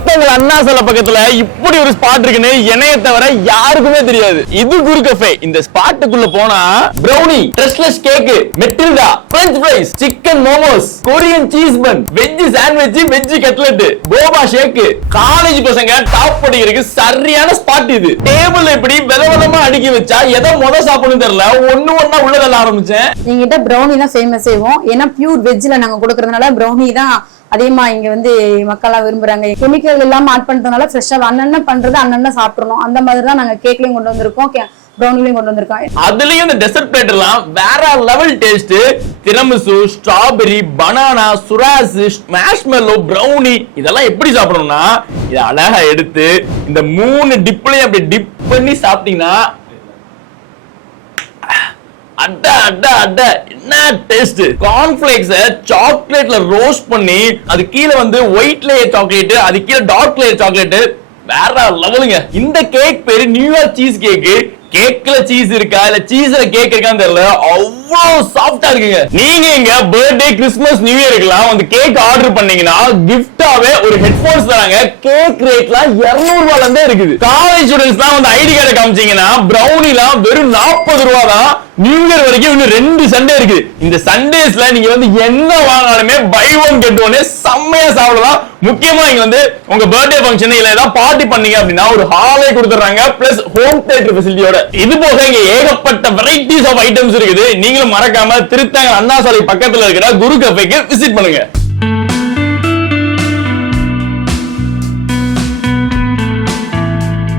திருத்தங்கல் அண்ணா சாலை பக்கத்துல இப்படி ஒரு ஸ்பாட் இருக்குன்னு என்னைய தவிர யாருக்குமே தெரியாது. இது குரு கஃபே. இந்த ஸ்பாட்டுக்குள்ள போனா brownie, tres leches cake, Matilda, French fries, chicken momos, Korean cheese bun, veg sandwich, veg cutlet, boba shake, college பசங்க டாப் படிக்கிறதுக்கு சரியான ஸ்பாட் இது. டேபிள் இப்படி விதவிதமா அடுக்கி வச்சா எதை முத சாப்பிடணும் தெரியல, ஒண்ணு ஒண்ணா உள்ளதெல்லாம் ஆரம்பிச்சேன். எங்கிட்ட பிரௌனி தான் ஃபேமஸ் செய்வோம். ஏன்னா பியூர் வெஜ்ல நாங்க கொடுக்கறதுனால பிரௌனி தான் அதிகமா இங்க வந்து மக்களா விரும்புறாங்க. கெமிக்கல் இல்லாம ஆட் பண்றதுனால ஃப்ரெஷ்ஷா அண்ணன் பண்றது அண்ணன் சாப்பிடணும். அந்த மாதிரி தான் நாங்க கேக்லயும் கொண்டு வந்திருக்கோம், பிரௌனிலையும் கொண்டு வந்திருக்கோம். அதுலயும் இந்த டெசர்ட் பிளேட் எல்லாம் வேற level taste. Tiramisu, strawberry, banana, churros, marshmallow, brownie இதெல்லாம் எப்படி சாப்பிடணும்னா இத அழகா எடுத்து இந்த 3 டிப்லயும் அப்படி டிப் பண்ணி சாப்பிட்டீங்கன்னா அட அட அட என்ன டேஸ்ட். கார்ன்ஃபிளேக்ஸ் சாக்லேட்ல ரோஸ்ட் பண்ணி அது கீழே வந்து ஒயிட் லேயர் சாக்லேட், அது கீழே டார்க் லேயர் சாக்லேட், வேற லெவலுங்க. இந்த கேக் பேரு நியூயார்க் சீஸ் கேக். கேக்ல சீஸ் இருக்கா இல்ல சீஸ்ல கேக் இருக்கான்னு தெரியல, அவ்வளவு சாஃப்டா இருக்குங்க. நீங்க இங்க பர்த்டே, கிறிஸ்மஸ், நியூ இயர்க்குலாம் வந்து கேக் ஆர்டர் பண்ணீங்கன்னா கிஃப்டாவே ஒரு ஹெட்போன்ஸ் தராங்க. கேக் ரேட்லாம் 200 ரூபாயில இருந்தே இருக்குது. காலேஜ் ஸ்டூடண்ட்ஸ்லாம் வந்து ஐடி கார்டு காமிச்சீங்கன்னா பிரௌனிலாம் வெறும் 40 ரூபா தான். நியூ இயர் வரைக்கும் இன்னும் 2 சண்டே இருக்கு. இந்த சண்டேஸ்ல நீங்க வந்து என்ன வாங்கினாலுமே பை ஒன் கெட் ஒன் செம்மையா சாப்பிடலாம். முக்கியமா இங்க வந்து உங்க பர்த்டே ஃபங்க்ஷன் இல்ல ஏதாவது பார்ட்டி பண்ணீங்க அப்படின்னா ஒரு ஹாலே கொடுத்துறாங்க, பிளஸ் ஹோம் தியேட்டர் ஃபெசிலிட்டியோட. இது போக இங்க ஏகப்பட்ட வெரைட்டிஸ் ஆஃப் ஐட்டம்ஸ் இருக்குது. நீங்களும் மறக்காம திருத்தங்கல் அண்ணா சாலை பக்கத்துல இருக்கிற குரு கஃபேக்கு விசிட் பண்ணுங்க.